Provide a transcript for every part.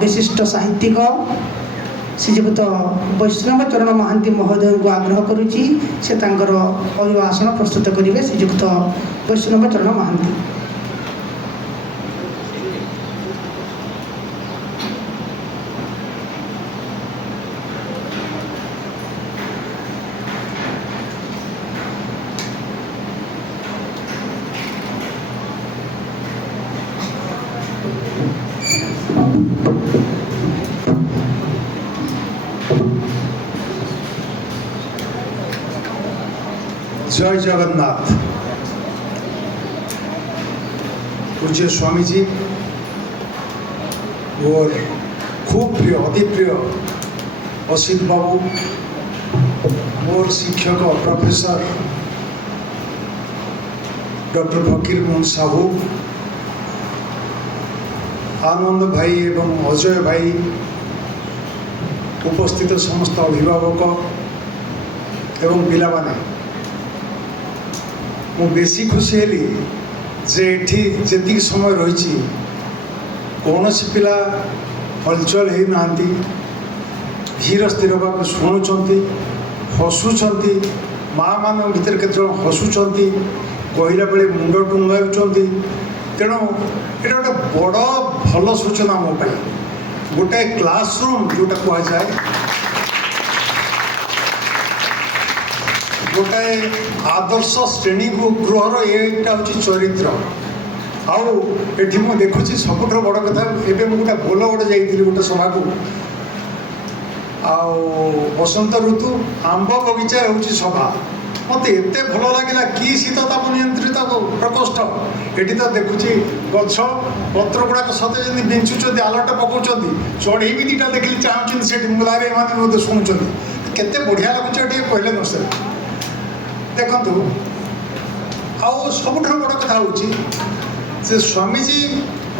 विशिष्ट साहित्यिक श्रीजुक्त वैष्णव चरण महांती महोदय को आग्रह करुच्ची से अभिभाषण प्रस्तुत करेंगे। श्रीजुक्त वैष्णव चरण महांती। जय जगन्नाथ। पूज्य स्वामी जी और खूब प्रिय अति प्रिय असित बाबू और शिक्षक प्रोफेसर डॉक्टर फकीर मोहन साहू, आनंद भाई एवं अजय भाई, उपस्थित समस्त अभिभावक एवं पिला माने, मु बेसी खुशी हेली जे एठी जेतिक समय रही कौन सी पिला हलचल हो ना, धीर स्थिर भाव शुणुंट हसुंट, माँ मान भर केत हसुंट कहला बेले मुंड टुंगाऊँच। तेणु ये गोटे बड़ भल सूचना मो गोटे क्लासरूम जोटा कहुए गोटे आदर्श श्रेणी गृहर यहाँ हूँ चरित्र। आठी मु देखुची सबुठ बड़ कथा एवं मुझे बोलगड़ जाइली गोटे सभा को बसंत ऋतु आंब बगीचा हूँ सभा मत एत भल लगे कि शीतताप नियंत्रित प्रकोष्ठ ये तो देखुची गछ पत्र गुड़ाक सते जमी बिंचुच्च आलट पकाउं चढ़ई भी दीटा देखिए चाहूँ से मुलारे एम शुणुंट केते बढ़िया लगुच कहले न सर। देखु आउ सबुठ बड़ कथा हूँ स्वामीजी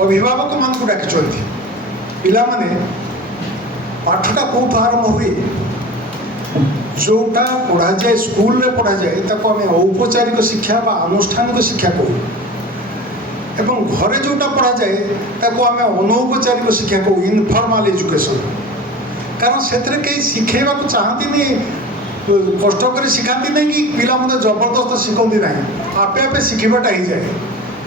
अभिभावक मान को डाकी पिला माने पाठटा कौट आरंभ हुए जोटा पढ़ा जाए स्कूल रे पढ़ा जाए ताको आम औपचारिक शिक्षा बा आनुष्ठानिक शिक्षा कहू एवं घरे जोटा पढ़ा जाए ताको आम अनौपचारिक शिक्षा कहू इनफॉर्मल एजुकेशन। कारण से कहीं शिखेवा को चाहती नहीं, कष्ट कर शिखाती नहीं कि पिला मत जबरदस्त शिखती ना, आपे आपे शिखवाटा हो जाए,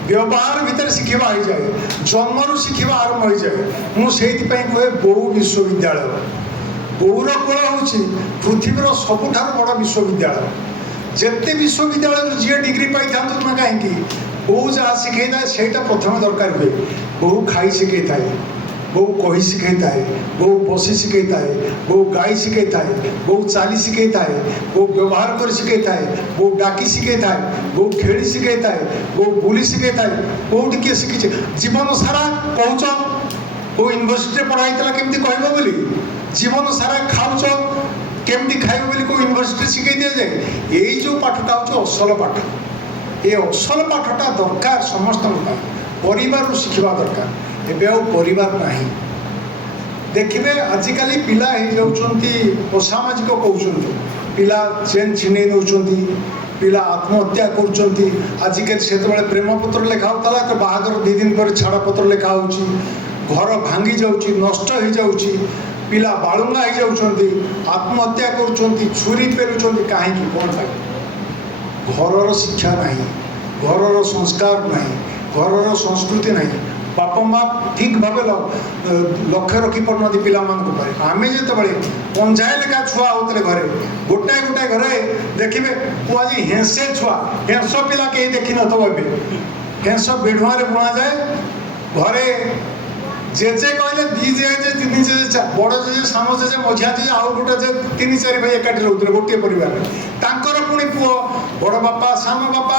व्यवहार भितर शिखा हो जाए, जन्मरू शिखा आरंभ हो जाए। मुझे कहे बहु विश्वविद्यालय गौर कूल हूँ पृथ्वीर सबुठार बड़ विश्वविद्यालय। जिते विश्वविद्यालय जी डिग्री पाई था ना कहीं बहु जहाँ शिखे था से प्रथम दरकार हुए। बहु खाई शिखे थाए, बहु कही शिखे थाए, बहु बसी शिखे थाए, बहु गाई शिखे थाए, बहु चाली शिखे थाए, बहु व्यवहार कर शिखे थाए, बहु डाकी शिखे थाए, बहु खेली शिखे थाए, बहु बुली शिखे थाए, बहुत किए शिखी जीवन सारा कौच वो यूनिवर्सिटी पढ़ाई केमती कहब बोली, जीवन सारा खाऊच केमती खाइब बोली को यूनिवर्सिटी शिखे दि जाए। यही जो पाठटा हूँ असल पाठ, ये असल पाठटा दरकार समस्त परिवार शिखा दरकार। एबे आ परिवार नहीं देखिए आजिकल पिला असामाजिक कहते पिला चेन छिने नौ पिला आत्महत्या कर से प्रेम पत्र लिखा होता तो बाहागर 2 दिन पर छाड़पत्र लिखा हो, घर भांगी जाऊँच नष्ट हो जाऊँच, पिला बालुंगा हो जाऊँच, आत्महत्या कर छुरी पेलुंट कहीं कौन पाई घर शिक्षा नहीं, घर संस्कार नहीं, घर संस्कृति नहीं, बापा माँ ठीक भाव लक्ष्य रखी पार पिला आम जो पंजाए लेखा छुआ होते घरे गोटाए गोटाए घरे देखिए तू आज हेंसे छुआ हेंस पिला कहीं देखी न तो हेंस बेढ़ुआ बुणा जाए घरे जेजे कहले 2 जेजे 3 जेजे बड़ जेजे साम जेजे मझिया जेजे आउ गोटे जे 3-4 भाई एकाठी रोते गोटे परिवार तांकर पुणी पुओ बड़ बापा साम बापा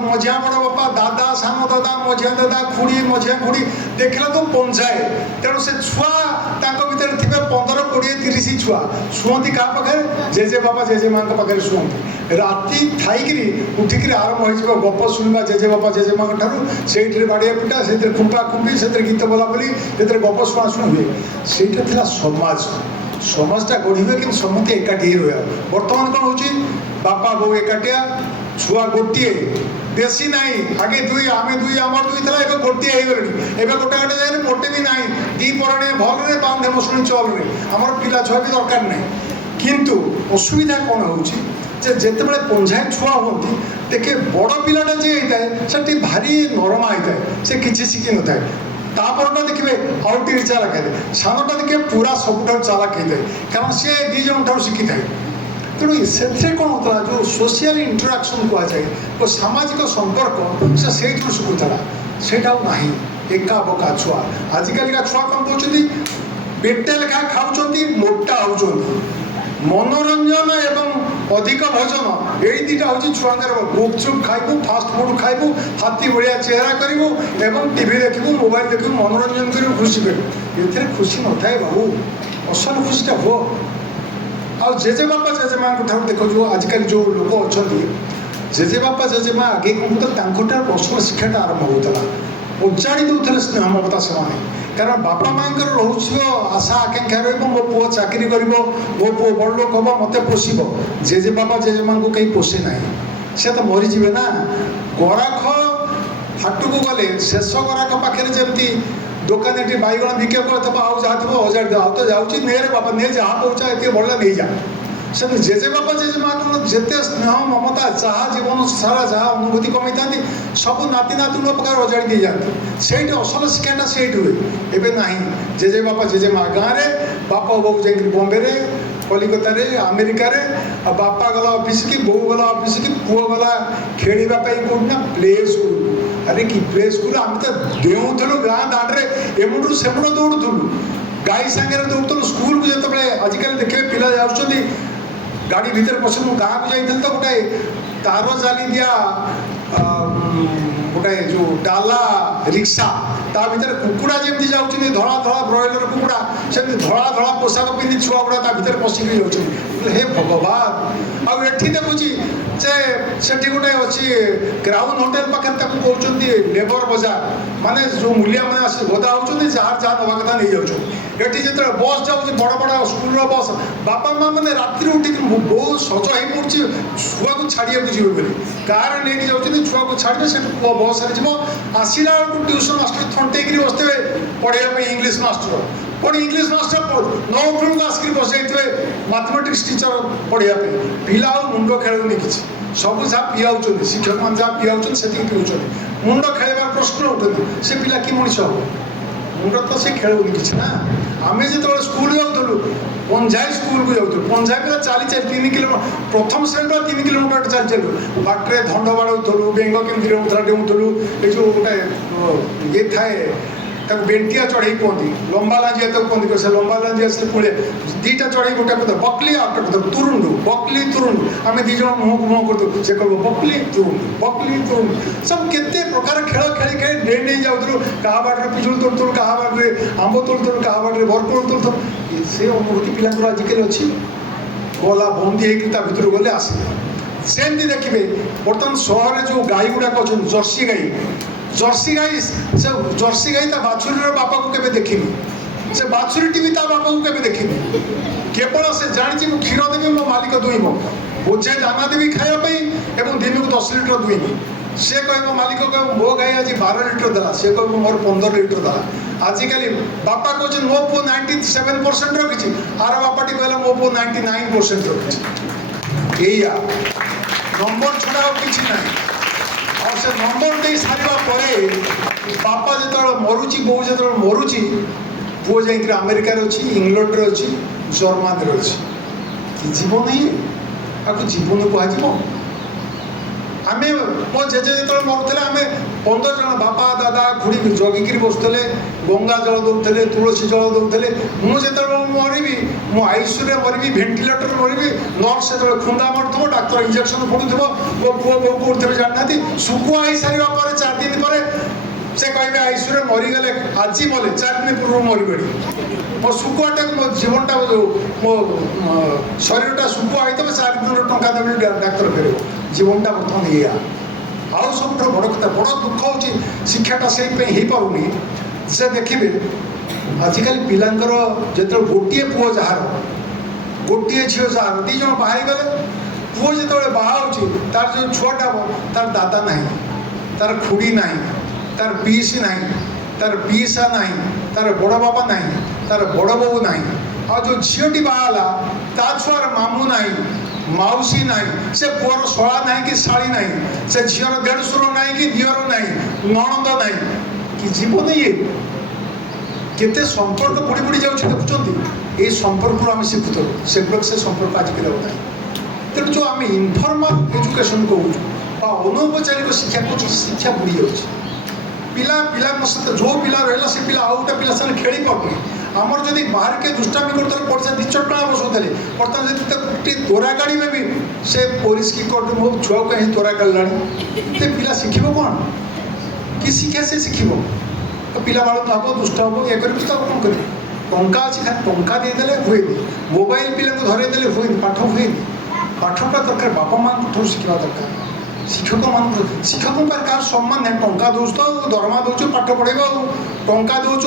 मझिया बड़ बापा दादा साम दादा मझिया दादा खुड़ी मझिया खुड़ी देखला तो पंचाए। तेणु से छुआ भर थे 15-20-30 छुआ शुंती क्या पाखे जेजे बापा जेजे माँ पाखे शुंती राति थी उठिक आरंभ हो गप शुणा जेजे बापा जेजे माँ ठार से बाड़िया पिटा से खुंपा खुंपी से गीत बोला बोली से गप शुणा शुणी हुए से समाज समाजटा गढ़े कि समस्ते एकाठी रहा। बर्तमान कौन हो बापा बो एकाटिया छुआ गोटे बेसी नाई आगे दुई आमे दुई आमर दुई था एवं गोटे हो गले एवं गोटे गोटे जगह मोटे भी ना दी पड़े भल बांधे मशुणी चल आमर पिला छुआ भी दरकार नहीं किंतु असुविधा कौन होते पंझाए छुआ होती देखे बड़ पिलाटा जी होता है से भारी नरमा होता है से किसी शिखी न था तापरटा देखिए आउ टे चालाक है सानटा देखिए पूरा सबुठ चालाक होता है कारण सी दी जन ठार शिखी था तेणु से कौन होता जो सोशियल इंटराक्शन कहुए वो सामाजिक संपर्क से शिखुला से ना एका बका छुआ आजिकल छुआ कौन कहते पेटे लेखा खाऊँ मोटा हो मनोरंजन एवं अधिक भोजन यही दुटा हूँ छुआर गुपचुप खाइबू फास्ट फुड खाइबू हाथी भाया चेहरा करूँ एवं टीवी देखू मोबाइल देखू मनोरंजन कर खुशी करूँ ये खुशी न थाए बाबू असल खुशीटा हो आ जेजे बापा जेजेमा ठार देखो आजिकल जो लोक अच्छा जेजे बापा जेजेमा आगे कौन तो पर्सनल शिक्षाटा आरंभ होता उजाड़ी दूसरे स्नेह ममता से कारण बापा माँ रोच आशा आकांक्षा रो पुओ चाकरी कर मो पुओ बड़ लोक हम मत पोषब जेजे बापा जेजे माँ को कहीं पोषे ना से तो मरीजे ना गराख हाटू को गले शेष गराख पाखे जमी दुकान बैगण बिके कर आउ जहाँ थो हजारी दे तो जाऊँगी नेरे बापा ने जहाँ पहुँचा ये बढ़िया नहीं जा से जेजे बापा जेजे माँ को जिते स्नेह ममता जहाँ जीवन सारा जहाँ अनुभूति कमी था सब नाती नातुण प्रकार अजाड़ी दे जाती से असल शिक्षाटा से हुए एवं ना जेजे बापा जेजे माँ गाँव में बापा बोऊ जा बॉम्बे कलिकता अमेरिका बापा गला ऑफिस की बो गला ऑफिस की पुओ गला खेलवाई कौटना प्ले स्कूल अरे कि प्ले स्कूल आम तो डेऊलु गाँ दाँड्रे एमुटू सेमुट दौड़ूलु गाई सांगे दौड़ूलु स्कूल को जो आजिकल देखिए पिला जाऊँगी गाड़ी भीतर पशु गाँव को जाइए तो गोटे तार जाली दिया गोटे जो डाला रिक्शा ता भीतर कुकुड़ा जमी जाऊँगी धड़ा धड़ा ब्रॉयलर कुकुड़ा से धड़ा धड़ा पोशाक पिंधि छुआ गुड़ा ता भीतर पशिक जाऊँगी हे भगवान आठी देखुची से गोटे अच्छी क्राउन होटेल पाखे कहते लेबर बजार माने जो मूलिया मैंने आस गदा होती जहाँ जहाँ नवा कथा नहीं जाऊँ एटी जो बस जाऊँगी बड़ बड़ स्कूल बस बापा माँ मैंने राति उठी बहुत सज हो पड़ी छुआ को छाड़िया जी बोली कार लेकिन जाऊँगी छुआ को छाड़े से बस जी आसला बेलू ट्यूशन मास्टर थंटेक बसते पढ़ाई इंग्लीश मास्टर पुणी इंग्लीश मास्टर 9 को आसिक बस जाइए मैथमेटिक्स टीचर पढ़ाई पिला मुंड खेलुनि किसी सब जहाँ पियाऊँ शिक्षक मैंने जहाँ पियाऊँ से पीऊँ मुंड खेलवार प्रश्न उठे से पिला कि मनीष हम मुंड तो से खेलुनि किसी ना आम जो स्कूल जाऊँ पंझाई स्कूल को जाऊँ पंझाई पिला चली 3 किलोमीटर प्रथम श्रेणी 3 किलोमीटर चली चलू बाटे धंड बाड़ूलु बेंग केमी रोला डेऊलु ये जो गोटे ये थाए बेंटिया चढ़ई कहती लंबा लांजिया तो कहते से लंबा लांजिया से पुणे दीटा चढ़ई गोटे कहते बकली आउट कहते तुरुंडु बकली तुरुंडु आम दीज मुँह को मुँह करते से कह बकली तुरुंडु सब केते प्रकार खेल खेली खेली डे नहीं जाऊँ क्या बाटे पिजुल तोड़ुलु क्या बाटे आंब तोड़ुलु क्या बाटे बरकोड़ तोड़ुलु से अनुभूति पिला आजिकल अच्छी गला बंदी होता भर गले आसले सेमती देखिए बर्तमान सहर जो गाई गुड़ाक अच्छा जर्सी गाई से जर्सी गाई बाछुरी बापा को केवे देखनी से बाछुरी भी बापा को केवे देखनी केवल से जानी मु क्षीर देवी मो मालिक दुईब बोझे दाना देवी खायापी और दिन को 10 लिटर दुईबी से कह मालिक कह मो गाई आज 12 लिटर देला से कह मोर 15 लिटर देला आजिकल बापा कहते मो पु 97% रखी आर बापाटी कहला मो पु 99% रखी या नंबर छड़ा किसी ना और से नंबर दे सारा बापा जो मरुची बो जो मरुची पुओ जा अमेरिका अच्छी इंग्लैंड अच्छी जर्मान अच्छी जीवन ही आपको जीवन कह आम मो जेजे जो मरुले आम 15 जन बापा दादा खुड़ी जगिकी बसुले गंगा जल दौले तुलसी जल दौले मुझे मरबी मु आईसीयू मरबी भेन्टिलेटर मरबी नर्स जो खुंदा मरु डाक्तर इंजेक्शन पड़ू मो पुओ बो कौन जानना शुकुआ हो सारा पर 4 दिन पर से कहे आईसीयू मरीगले आज मले 4 दिन पूर्व मरबे मो शुकुआटा मो जीवनटा जो मो शरीरटा शुकुआ होता 4 दिन टंका देवी डाक्तर फेर जीवनटा बर्तमान या आउ सब बड़ कथा बड़ दुख हो शिक्षाटा से हो पानी से देखिए आजिकल पिलांकर जो गोटे पुओ जार गोटे झील जार 2 जन बाहर गले पुओ जो बाहर तार जो छुआटा तार दादा ना तार खुड़ी ना तार पीसी ना तार पीसा ना तार बड़ बाबा ना तार बड़ बो ना आ जो झीटी बाहला ता छुआर मामू ना माउसी ना से पुअर शला ना कि शाड़ी ना से झीर देढ़शुर ना कि दियर ना नणंद ना कि जीवन ये केते संपर्क बुड़ी बुड़ी जाऊँ देखुं ये संपर्क आम शिखुत से संपर्क आजिक ना तेणु जो आम इनफर्माल एजुकेशन कहूँ अनौपचारिक शिक्षा को शिक्षा बुड़ी जाऊँगी पिला पिला सहित जो पिला रहा से पिला आउ गोटे पिला साथ खेली पारे आमर जब बाहर के दुष्टामी करते पड़सा दी चटना बसुले बर्तमान जब तोरा गाड़ी भी से पुलिस की कोर्ट मो छुआ कहीं तोरा गाड़ा तो पिला शिख कौन कि शिक्षा से शिख तो पिला बाल हम दुष्ट हम ये कर कौन कर टंका अच्छी खाली टंका देदेले हुए मोबाइल पिला को धरेदेले हुए पाठ हुए पाठटा दरकार बापा माँ ठार शिखा दरकार शिक्षक मान शिक्षकों कार सम्मान है टंका दौच तो दरमा दौच पाठ पढ़ेब टंका दौच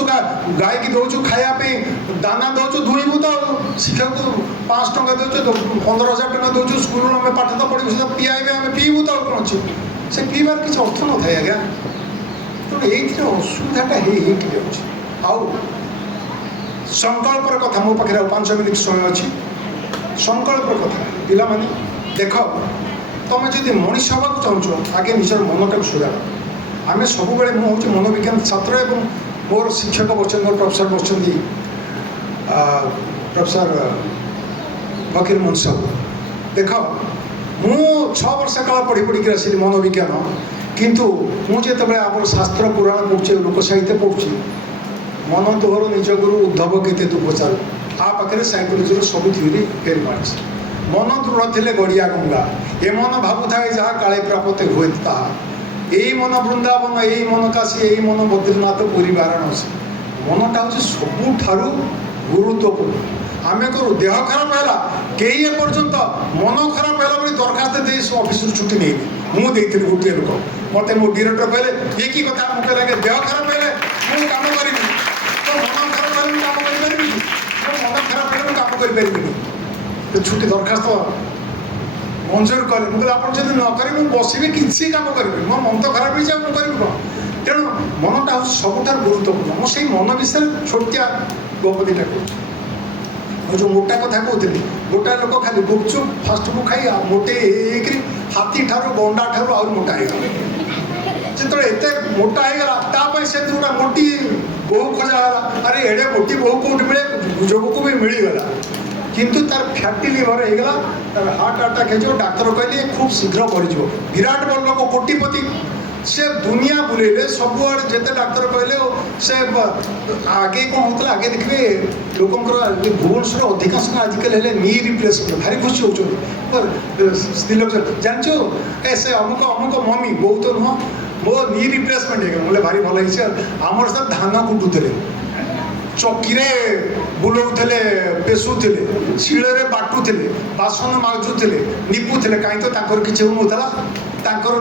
गाय की दौच खायापी दाना दौच धुईबू तो शिक्षक 5 टंका दौच 15,000 टंका दौच स्कूल आम पाठ तो पढ़ू से पीआईबे आम पीबू तो कौन अच्छे से पीबार किसी अर्थ न थाए आज्ञा तेणु ये असुविधाटा हो संकल्पर कथा मो पाखे 5 मिनिट समय अच्छी संकल्पर कथा पिला माने देख तुम जब मनीष हवा चाहूँ आगे निजर मनटा सुधार आम सब बेले मुझे मनोविज्ञान छात्र और मोर शिक्षक बच्चन मोर प्रोफेसर बच्चन प्रोफेसर फकीर मोहन साहू देख मु 6 वर्ष काल पढ़ी पढ़ी आसली मनोविज्ञान किंतु मुझे आप शास्त्र पुराण पढ़ुचे लोक साहित्य पढ़ुची मन तोहर निज गुरु उद्धव केते तू पचार आ पाखे साइकोलोजी सब थ्योरी फेल मार्च मन दृढ़ थे गड़िया गंगा ए मन भावु थाए जहाँ काले प्राप्त हुए यही मन वृंदावन यही मन काशी यही मन बद्रीनाथ पुरी वाराणसी मनटा हूँ सबुठ गुरुत्वपूर्ण आम करूँ देह खराब है कई एपर्यंत मन खराब है बोली दरखास्त दे ऑफिस छुट्टी नहीं मुझे गोटे लोक मत मो डायरेक्टर कहले ये कि कथा मुझे लगे देह खराब है मुझे कम करी तो मन खराब है कम करें मन खराब है कम करें तो छुट्टी दरखास्त मंजूर कले मुझे आप न करें बसबी किसी कम करी मो मन तो खराब हो जाए मुझे करी कौन तेणु मनटा हूँ सबुठ गुरुत्वपूर्ण मुझे मन विषय छोटिया गप दीटा कहूँ जो मोटा कथा कहते गोटा लोक खाली गुपचुप फास्ट फुड खाई मोटे हाथी ठारू गंडा ठारू आ मोटा जो एत मोटा होगा से गोटा मोटी बहु खोजाला अरे एड़े मोटी बहु कौट मिले जोग को भी मिलगला किंतु तार फैटी लिवर होगा तार हार्ट अटैक हो डाक्तर कहले खूब शीघ्र मरीज विराट बड़ लोक कोटिपति से दुनिया बुलेले सबुआड़े जिते डाक्तर कहले से आगे कौन होता आगे देखिए लोकंर भुवनेश्वर अधिकांश आजिकल नी रिप्लेसमेंट भारी खुशी हो स्त्री लोक जानचो ए से अमुक अमुक मम्मी बहुत तो नुह मो नी रिप्लेसमेंट हो बोले भारी भल आमर सर धान कुटुले चकीरे बुलाऊले पेशुले शिले बाटुले बासन माजुले निपुले कहीं तो किसी होता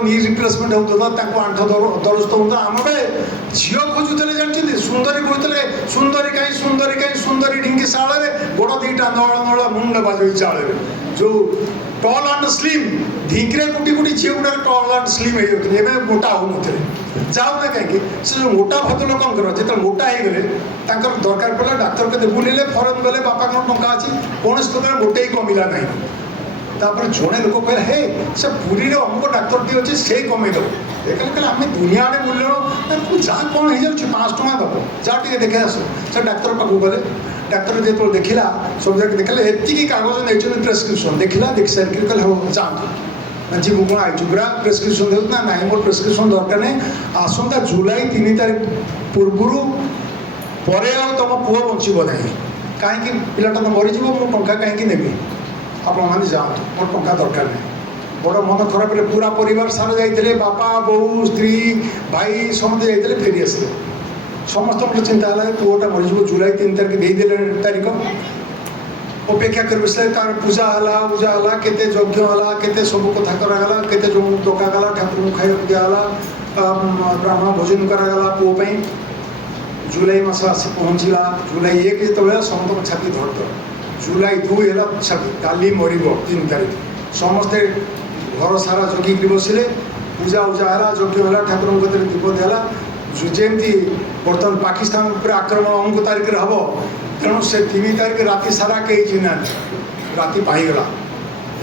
नी रिप्लेसमेंट होता आंठ दरस्त होता आम बेले झील खोजुले जानते सुंदरी कहते सुंदरी कहीं सुंदरी ढिंकी शाल गोड़ दीटा नल नल मुंड बाज चाल जो टल एंड स्लिम ढिंकी कुटी कुटी झील गुड़ा टल एंड स्लिम हो मोटा हो जाऊना कहीं से जो मोटा भद्र लोक जो मोटा हो गले दरकार पड़ा डाक्तर के बुले फरेन गले बापा टंका अच्छी कौन प्रकार मोटे ही कमिला ना तापर जड़े लोक कहे हे से पुरी अमुक डाक्तर टी अच्छे से कमेद कहले आम दुनिया आड़े बुले तू जा कौन हो जाऊँ 5 टଙ୍କା दब जा टे देखे आस से डाक्तर पाक गले डाक्तर जो देखला सब जगह देखले एति कागज नहीं प्रेस्क्रिप्शन देखला देख सारे कहले हाँ जातु जी मुझे आई पूरा प्रेस्क्रिप्शन दे ना ना मोर प्रेस्क्रिप्शन दरकार नहीं आसंता जुलाई 3 तारीख पूर्व पर तुम पुओ बचब ना कहीं पिलाटा तो मरीज मु टंका कहीं नेबी आपण मैंने जातु मोर टंका दरकार नहीं बड़ मन खराब पूरा परिवार सारा जाते बापा बो स्त्री भाई समस्त जाते फेरी आसते समस्त चिंता है पुओटा मरीज जुलाई 3 तारीख देदेले तारीख अपेक्षा कर तार पूजा है केते यज्ञ है केते सब कथा करागला केते जो डकागला ठाकुर खाई दिगला ब्राह्मण भोजन करागला पुओ जुलाई मास आसी पहुँचला जुलाई 1 जो समस्त छाती धड़ जुलाई 2 है छाती काली मर 3 तारीख ସମସ୍ତେ ଘର ସାରା ଜଗିକି ବସିଲେ। ପୂଜା ଉଜା ହେଲା, ଯଜ୍ଞ ହେଲା, ଠାକୁରଙ୍କ କତିରେ ଦୀପ ଦିଆହେଲା। ଯେମିତି ବର୍ତ୍ତମାନ ପାକିସ୍ତାନ ଉପରେ ଆକ୍ରମଣ 9 ତାରିଖରେ ହେବ, ତେଣୁ ସେ 3 ତାରିଖ ରାତି ସାରା କେହି ଚିହ୍ନାନ୍ତି। ରାତି ପାଇଗଲା,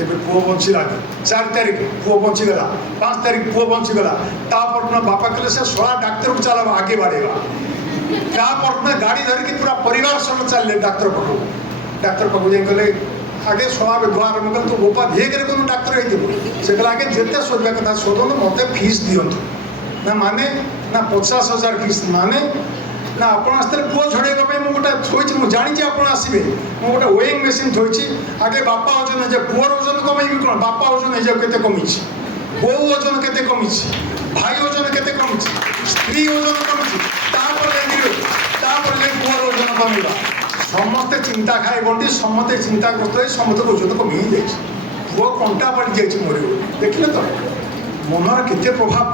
ଏବେ ପୁଅ ବଞ୍ଚିଲାନି। 4 ତାରିଖ ପୁଅ ବଞ୍ଚିଗଲା, 5 ତାରିଖ ପୁଅ ବଞ୍ଚିଗଲା। ତାପରଦିନ ବାପା କହିଲେ ସେ ଶଳା ଡାକ୍ତରକୁ ଚାଲ ଆଗେ ବାଡ଼େଇବା। ତାପରଦିନ ଗାଡ଼ି ଧରିକି ପୁରା ପରିବାର ସହ ଚାଲିଲେ ଡାକ୍ତର ପାଖକୁ। ଡାକ୍ତର ପାଖକୁ ଯାଇ କହିଲେ ଆଗେ ଶଳା ବେଧୁଆ ଆରମ୍ଭ କଲେ, ତୁ ବୋପା ଧୀରେ কোনো ଡାକ୍ତର ହେଇଥିବ। ସେ କହିଲେ ଆଗେ ଯେତେ ଶୋଧିବା କଥା ଶୋଧନ୍ତୁ, ମୋତେ ଫିସ୍ ଦିଅନ୍ତୁ। ନା ମାନେ, ନା 50,000 ଫିସ୍ ମାନେ, ନା ଆପଣ ଆସିଥିଲେ ପୁଅ ଝଡ଼େଇବା ପାଇଁ ମୁଁ ଗୋଟେ ଥୋଇଛି, ମୁଁ ଜାଣିଛି ଆପଣ ଆସିବେ, ମୁଁ ଗୋଟେ ୱେଇଂ ମେସିନ୍ ଥୋଇଛି। ଆଗେ ବାପା ଓଜନ ହେଇଯାଏ, ପୁଅର ଓଜନ କମେଇବି କ'ଣ, ବାପା ଓଜନ ହେଇଯାଉ କେତେ କମିଛି, ବୋଉ ଓଜନ କେତେ କମିଛି, ଭାଇ ଓଜନ କେତେ କମିଛି, ସ୍ତ୍ରୀ ଓଜନ କମିଛି, ତାପରେ ଯାଇ ପୁଅର ଓଜନ କମିବା। ସମସ୍ତେ ଚିନ୍ତା ଖାଇ ଗଣ୍ଡି, ସମସ୍ତେ ଚିନ୍ତାଗ୍ରସ୍ତ ହେଇ ସମସ୍ତଙ୍କ ଓଜନ କମି ଯାଇଛି। ପୁଅ କଣ୍ଟା ପଡ଼ି ଯାଇଛି ମରିବ। ଦେଖିଲେ ତ ମନର କେତେ ପ୍ରଭାବ।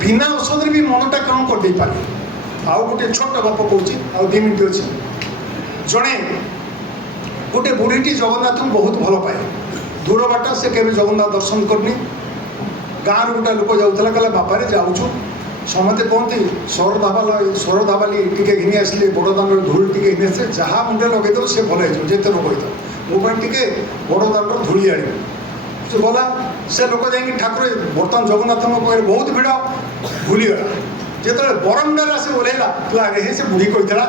ବିନା ଔଷଧରେ ବି ମନଟା କ'ଣ କରିଦେଇପାରେ। ଆଉ ଗୋଟେ ଛୋଟ ଗପ କହୁଛି, ଆଉ 2 ମିନିଟ୍ ଅଛି। ଜଣେ ଗୋଟେ ବୁଢ଼ୀଟି ଜଗନ୍ନାଥଙ୍କୁ ବହୁତ ଭଲ ପାଏ। ଦୂର ବାଟ, ସେ କେବେ ଜଗନ୍ନାଥ ଦର୍ଶନ କରିନି। ଗାଁରୁ ଗୋଟେ ଲୋକ ଯାଉଥିଲା, କହିଲା ବାପାରେ ଯାଉଛୁ, ସମସ୍ତେ କହନ୍ତି ସର ଧାବାଲି ଟିକେ ଘିନି ଆସିଲେ, ବଡ଼ ଦାଣ୍ଡର ଧୂଳି ଟିକେ ଘିନି ଆସିଲେ, ଯାହା ମୁଣ୍ଡରେ ଲଗେଇଦେବ ସେ ଭଲ ହେଇଯିବ, ଯେତେ ରୋଗ ହେଇଥାଉ। ମୋ ପାଇଁ ଟିକେ ବଡ଼ ଦାଣ୍ଡର ଧୂଳି ଆଣିବ। ସେ ଗଲା, ସେ ଲୋକ ଯାଇକି ଠାକୁର ବର୍ତ୍ତମାନ ଜଗନ୍ନାଥଙ୍କ ପାଖରେ ବହୁତ ଭିଡ଼, ଭୁଲିଗଲା। ଯେତେବେଳେ ବରମୁଣ୍ଡାରେ ଆସି ଓହ୍ଲେଇଲା, କହିଲା ଆରେ ହେ ସେ ବୁଢ଼ୀ କହିଥିଲା,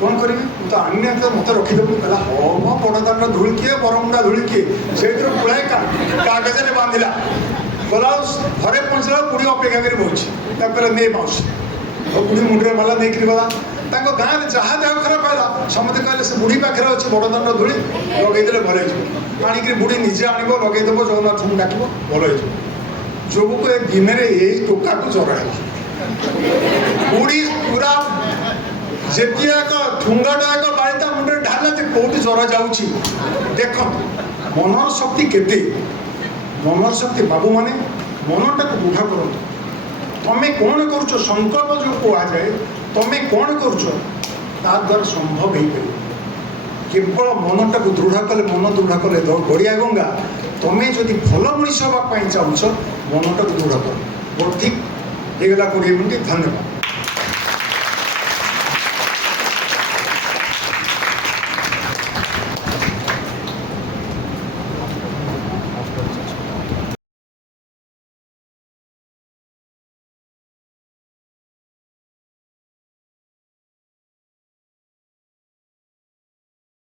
କ'ଣ କରିବି, ମୁଁ ତ ଆଣିନି, ମୋତେ ରଖିଦେବୁ। କହିଲା ହଁ ମୋ ବଡ଼ ଦାଣ୍ଡର ଧୂଳି କିଏ, ବରମୁଣ୍ଡା ଧୂଳି କିଏ, ସେଇଥିରୁ ପୁଳାଏ କାଗଜରେ ବାନ୍ଧିଲା। ଗଲା ଘରେ ପହଞ୍ଚିଲା, ବୁଢ଼ୀ ଅପେକ୍ଷା କରି ବସିଛି। ତାକୁ କହିଲା ନେ ମାଉସୀ, ଆଉ ବୁଢ଼ୀ ମୁଣ୍ଡରେ ମାରିଲା, ନେଇକରି ଗଲା। ତାଙ୍କ ଗାଁରେ ଯାହା ଦେହ ଖରାପ ହେଲା ସମସ୍ତେ କହିଲେ ସେ ବୁଢ଼ୀ ପାଖରେ ଅଛି ବଡ଼ ଦାଣ୍ଡ ଧୂଳି, ଲଗେଇଦେଲେ ଭଲ ହେଇଯିବ। ଆଣିକିରି ବୁଢ଼ୀ ନିଜେ ଆଣିବ, ଲଗେଇଦେବ, ଜଗନ୍ନାଥଙ୍କୁ ଡାକିବ, ଭଲ ହେଇଯିବ। ଯୋଗକୁ ଏ ଦିନରେ ଏଇ ଟୋକାକୁ ଜ୍ୱର ହେଲା। ବୁଢ଼ୀ ପୁରା ଯେତିକ ଠୁଙ୍ଗାଟା ଏକ ବାଡ଼ି ତା ମୁଣ୍ଡରେ ଢାଳିଲା, ଯେ କେଉଁଠି ଜ୍ୱର ଯାଉଛି। ଦେଖନ୍ତୁ ମନର ଶକ୍ତି କେତେ। ମନର ଶକ୍ତି ବାବୁମାନେ, ମନଟାକୁ ଦୃଢ଼ କରନ୍ତୁ। ତମେ କ'ଣ କରୁଛ, ସଂକଳ୍ପ ଯେଉଁ କୁହାଯାଏ, ତମେ କ'ଣ କରୁଛ ତା ଦ୍ୱାରା ସମ୍ଭବ ହେଇପାରିବ। କେବଳ ମନଟାକୁ ଦୃଢ଼ କଲେ, ମନ ଦୃଢ଼ କଲେ ଗଡ଼ିଆ ଗଙ୍ଗା। ତମେ ଯଦି ଭଲ ମଣିଷ ହେବା ପାଇଁ ଚାହୁଁଛ, ମନଟାକୁ ଦୃଢ଼ କର। ଠିକ୍ ହେଇଗଲା 20 ମିନିଟ୍। ଧନ୍ୟବାଦ।